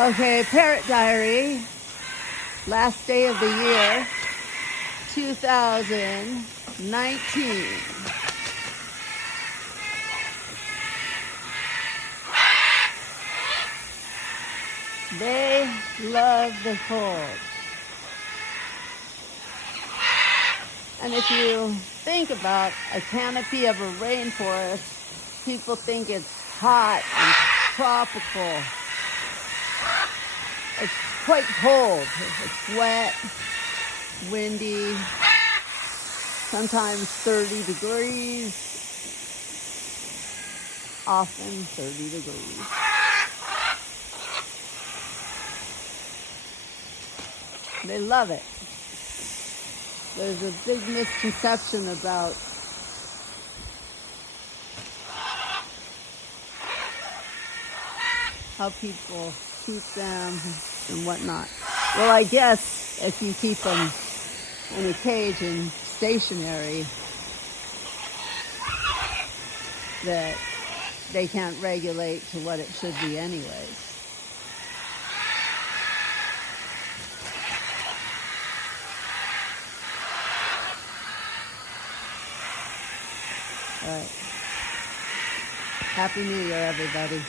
Okay, Parrot Diary, last day of the year, 2019. They love the cold. And if you think about a canopy of a rainforest, people think it's hot and tropical. It's quite cold. It's wet, windy, sometimes 30 degrees, often 30 degrees. They love it. There's a big misconception about how people keep them and whatnot. Well, I guess if you keep them in a cage and stationary, that they can't regulate to what it should be anyways. All right. Happy New Year, everybody.